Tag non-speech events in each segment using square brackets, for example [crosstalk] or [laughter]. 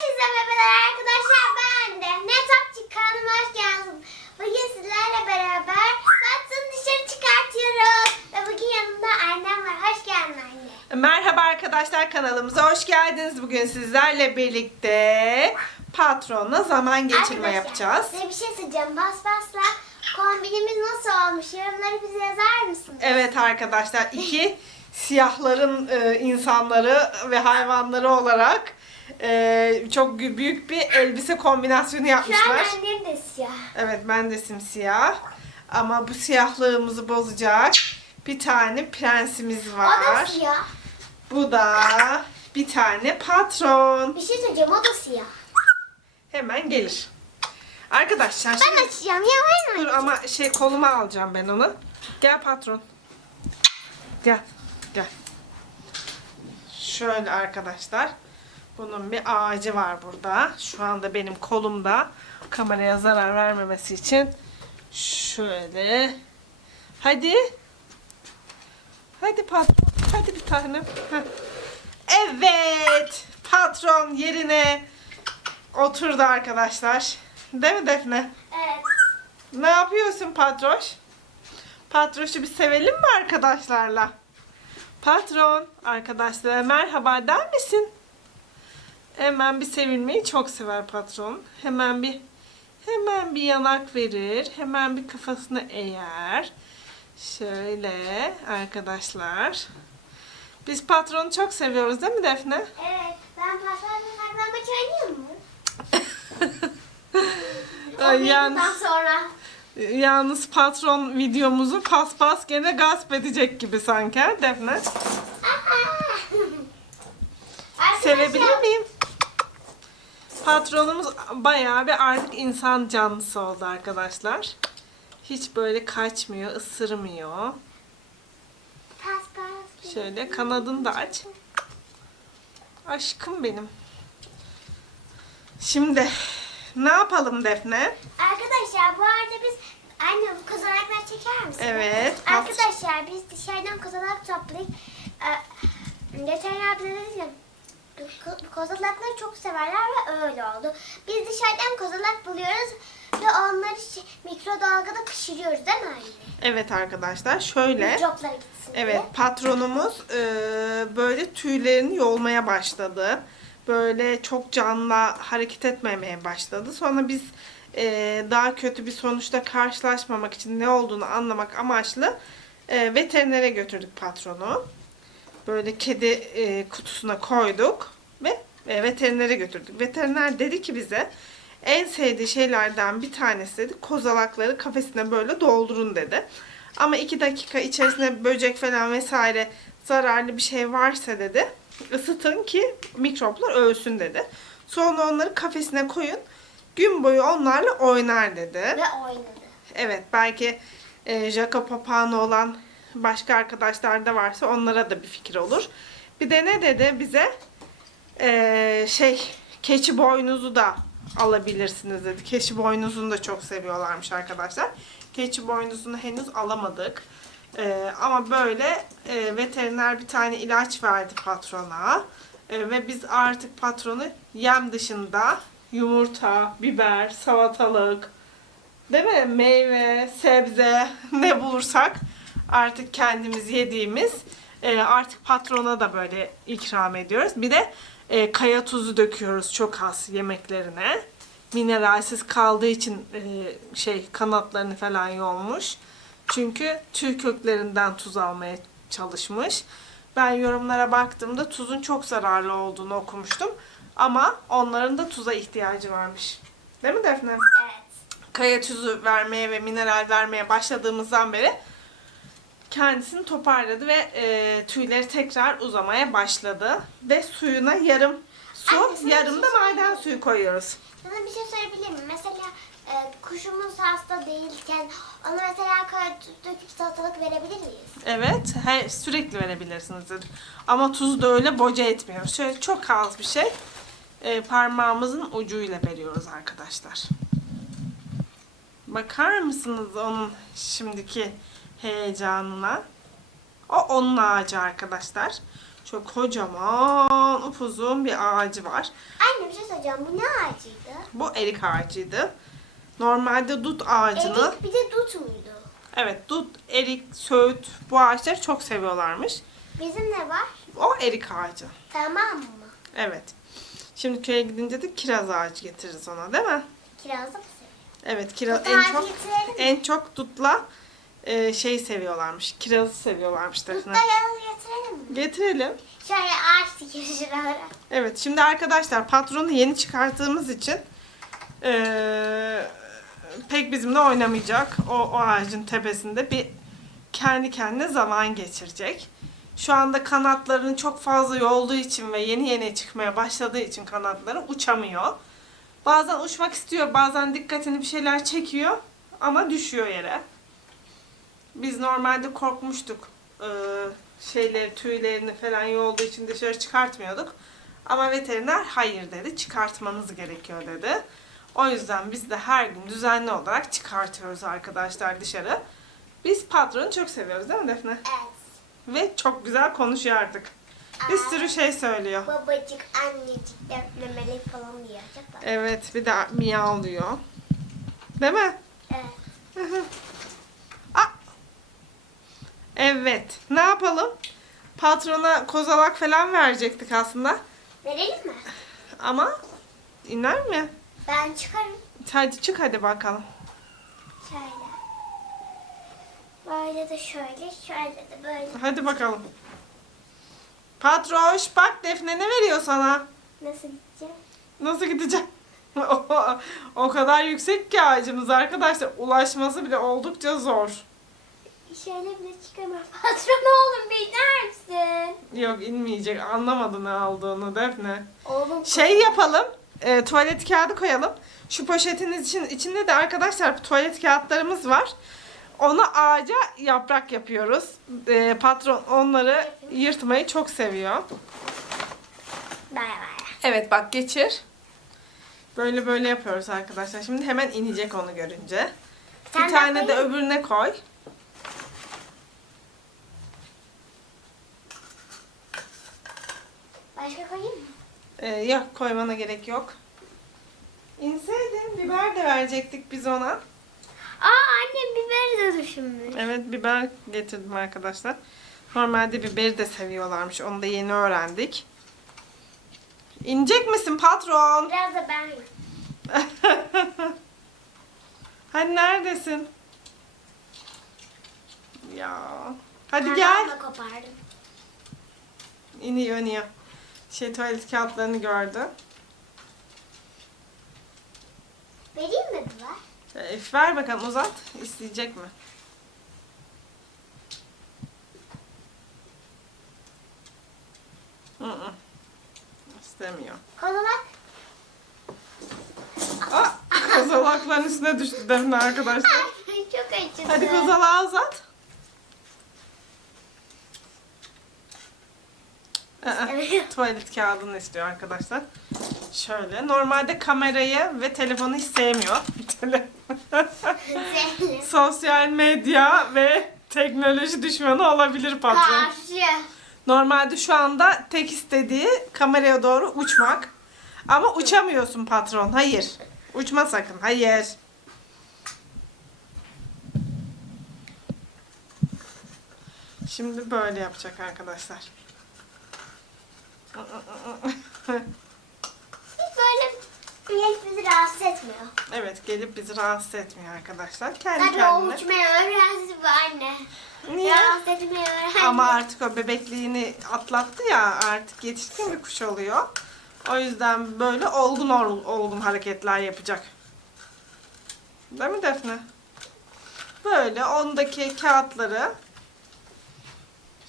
Herkese merhabalar arkadaşlar ben de Netapçı kanalıma hoş geldiniz. Bugün sizlerle beraber Watson'ı dışarı çıkartıyoruz. Ve bugün yanımda annem var. Hoş geldin anne. Merhaba arkadaşlar kanalımıza hoş geldiniz. Bugün sizlerle birlikte patronla zaman geçirme Arkadaşlar, yapacağız. Size bir şey söyleyeceğim. Bas basla kombinimiz nasıl olmuş? Yorumları bize yazar mısınız? Evet arkadaşlar iki siyahların e, insanları ve hayvanları olarak e, çok büyük bir elbise kombinasyonu Şu an yapmışlar. annem de siyah. Evet ben de simsiyah. Ama bu siyahlığımızı bozacak bir tane prensimiz O da var. siyah. Bu da bir tane patron. Bir şey söyleyeceğim. O da siyah. Hemen gelir. Arkadaşlar Ben şimdi açacağım. Ya ben dur ama şey koluma alacağım ben onu. Gel patron. Gel. Gel. Şöyle arkadaşlar. Bunun bir ağacı var burada. Şu anda benim kolumda. Kameraya zarar vermemesi için. Şöyle. Hadi. Hadi patron. Hadi bir tane. Heh. Evet. Patron yerine oturdu arkadaşlar. Değil mi Defne? Evet. Ne yapıyorsun Patroş? Patroş'u bir sevelim mi arkadaşlarla? Patron, arkadaşlara merhaba der misin? Hemen bir sevilmeyi çok sever patron. Hemen bir hemen bir yanak verir. Hemen bir kafasını eğer. Şöyle arkadaşlar. Biz patronu çok seviyoruz değil mi Defne? Evet. Ben pasajla saklambaç oynayayım mı? [laughs] Ay, O yani- videodan sonra. Yalnız patron videomuzu paspas gene gasp edecek gibi sanki ha Defne. [laughs] Sevebilir miyim? Patronumuz bayağı bir artık insan canlısı oldu arkadaşlar. Hiç böyle kaçmıyor, ısırmıyor. Şöyle kanadını da aç. Aşkım benim. Şimdi ne yapalım Defne? Arkadaşlar bu arada biz anne bu kozalakları çeker misin? Evet, Arkadaşlar biz dışarıdan kozalak toplayıp e, geçen abla dedi ki "Bu- bu kozalakları çok severler ve öyle oldu. Biz dışarıdan kozalak buluyoruz ve onları mikrodalgada pişiriyoruz değil mi anne? Evet arkadaşlar şöyle. Mikroplara gitsin Evet diye. patronumuz e, böyle tüylerini yolmaya başladı. Böyle çok canlı hareket etmemeye başladı. Sonra biz e, daha kötü bir sonuçta karşılaşmamak için ne olduğunu anlamak amaçlı e, veterinere götürdük patronu. Böyle kedi e, kutusuna koyduk ve e, veterinere götürdük. Veteriner dedi ki bize en sevdiği şeylerden bir tanesi dedi kozalakları kafesine böyle doldurun dedi. Ama iki dakika içerisinde böcek falan vesaire zararlı bir şey varsa dedi ısıtın ki mikroplar ölsün dedi. Sonra onları kafesine koyun. Gün boyu onlarla oynar dedi. Ve oynadı. Evet belki e, Jaka papağanı olan başka arkadaşlar da varsa onlara da bir fikir olur. Bir de ne dedi bize? E, şey keçi boynuzu da alabilirsiniz dedi. Keçi boynuzunu da çok seviyorlarmış arkadaşlar. Keçi boynuzunu henüz alamadık. E, ama böyle e, veteriner bir tane ilaç verdi patrona. E, ve biz artık patronu yem dışında yumurta, biber, salatalık, Değil mi? Meyve, sebze [laughs] ne bulursak artık kendimiz yediğimiz e, artık patrona da böyle ikram ediyoruz. Bir de e, kaya tuzu döküyoruz çok az yemeklerine. Mineralsiz kaldığı için e, şey kanatlarını falan yolmuş. Çünkü tüy köklerinden tuz almaya çalışmış. Ben yorumlara baktığımda tuzun çok zararlı olduğunu okumuştum. Ama onların da tuza ihtiyacı varmış. Değil mi Defne? Evet. kaya tuzu vermeye ve mineral vermeye başladığımızdan beri kendisini toparladı ve e, tüyleri tekrar uzamaya başladı. Ve suyuna yarım su, Anne, sana yarım bir da şey maden suyu koyuyoruz. Sana bir şey söyleyebilir miyim? Mesela e, kuşumuz hasta değilken ona mesela tuz döküp salatalık verebilir miyiz? Evet, he, sürekli verebilirsiniz dedim. Ama tuzu da öyle boca etmiyoruz. Şöyle çok az bir şey e, parmağımızın ucuyla veriyoruz arkadaşlar. Bakar mısınız onun şimdiki heyecanına? O onun ağacı arkadaşlar. Çok kocaman, upuzun bir ağacı var. Anne bir şey söyleyeceğim. Bu ne ağacıydı? Bu erik ağacıydı. Normalde dut ağacını, Erik bir de dut muydu? evet dut, erik, söğüt bu ağaçları çok seviyorlarmış. Bizim ne var? O erik ağacı. Tamam mı? Evet. Şimdi köye gidince de kiraz ağacı getiririz ona değil mi? Kirazlı mı seviyor? Evet kiraz Dut en ağacı çok getirelim mi? en çok dutla e, şey seviyorlarmış. Kirazı seviyorlarmış Defne. Dutla yağı getirelim mi? Getirelim. Şöyle ağaç şuralara. Evet şimdi arkadaşlar patronu yeni çıkarttığımız için eee, pek bizimle oynamayacak. O, o ağacın tepesinde bir kendi kendine zaman geçirecek. Şu anda kanatlarının çok fazla yolduğu için ve yeni yeni çıkmaya başladığı için kanatları uçamıyor. Bazen uçmak istiyor, bazen dikkatini bir şeyler çekiyor ama düşüyor yere. Biz normalde korkmuştuk. Ee, şeyleri, tüylerini falan yolduğu için dışarı çıkartmıyorduk. Ama veteriner hayır dedi, çıkartmanız gerekiyor dedi. O yüzden biz de her gün düzenli olarak çıkartıyoruz arkadaşlar dışarı. Biz patronu çok seviyoruz değil mi Defne? Evet. Ve çok güzel konuşuyor artık. Bir sürü şey söylüyor. Babacık, annecik de memelik falan diyor. Evet, bir de miyavlıyor. Değil mi? Evet. [laughs] Evet. Ne yapalım? Patrona kozalak falan verecektik aslında. Verelim mi? Ama iner mi? Ben çıkarım. Hadi çık hadi bakalım. Şöyle. Böyle de şöyle, şöyle de böyle. Hadi bakalım. Patroş bak Defne ne veriyor sana? Nasıl gideceğim? Nasıl gideceğim? [laughs] o kadar yüksek ki ağacımız arkadaşlar. Ulaşması bile oldukça zor. Şöyle bile çıkamam. [laughs] Patron oğlum bir iner misin? Yok inmeyecek. Anlamadı ne aldığını Defne. Oğlum Şey yapalım. e, tuvalet kağıdı koyalım. Şu poşetin için, içinde de arkadaşlar tuvalet kağıtlarımız var. Ona ağaca yaprak yapıyoruz. E, patron onları yırtmayı çok seviyor. Baya baya. Evet bak geçir. Böyle böyle yapıyoruz arkadaşlar. Şimdi hemen inecek onu görünce. Sen bir de tane de koyayım. öbürüne koy. Başka koyayım mı? Ee, yok koymana gerek yok. İnseydin biber de verecektik biz ona. Aa annem biberi de düşünmüş. Evet biber getirdim arkadaşlar. Normalde biberi de seviyorlarmış. Onu da yeni öğrendik. İnecek misin patron? Biraz da ben. [laughs] Hani neredesin? Ya. Hadi Parmağımla gel. kopardım. İniyor iniyor. Şey tuvalet kağıtlarını gördü. Vereyim mi biber? Ee, ver bakalım uzat. İsteyecek mi? Hı hı. İstemiyor. Kozalak. Aa, kozalakların üstüne düştü Defne arkadaşlar. Çok acıdı. Hadi kozalağı uzat. Aa, Evet. Tuvalet kağıdını istiyor arkadaşlar. Şöyle. Normalde kamerayı ve telefonu hiç sevmiyor. [laughs] [laughs] Sosyal medya ve teknoloji düşmanı olabilir patron. Karşı. Normalde şu anda tek istediği kameraya doğru uçmak. Ama uçamıyorsun patron. Hayır. Uçma sakın. Hayır. Şimdi böyle yapacak arkadaşlar. Hiç böyle gelip bizi rahatsız etmiyor. Evet gelip bizi rahatsız etmiyor arkadaşlar. Kendi Hadi o kendine. uçmaya öğrensin bu anne. Niye? Rahatsız etmeye öğrensin. Ama artık o bebekliğini atlattı ya artık yetişkin bir kuş oluyor. O yüzden böyle olgun ol- olgun hareketler yapacak. Değil mi Defne? Böyle ondaki kağıtları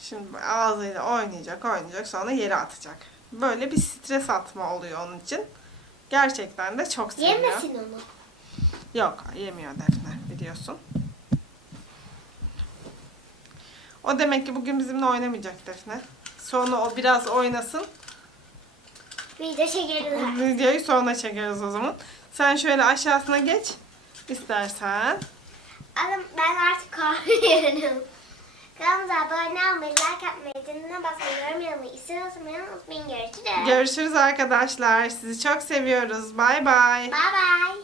şimdi ağzıyla oynayacak oynayacak sonra yere atacak. Böyle bir stres atma oluyor onun için. Gerçekten de çok seviyor. Yemesin onu. Yok yemiyor Defne biliyorsun. O demek ki bugün bizimle oynamayacak Defne. Sonra o biraz oynasın. Video çekeriz. Videoyu sonra çekeriz o zaman. Sen şöyle aşağısına geç. istersen. Adam ben artık kahve [laughs] yiyorum. Kanalımıza abone olmayı, like atmayı, canına basmayı, yorum yapmayı, istiyorsanız unutmayın. Görüşürüz. Görüşürüz arkadaşlar. Sizi çok seviyoruz. Bay bay. Bye bye.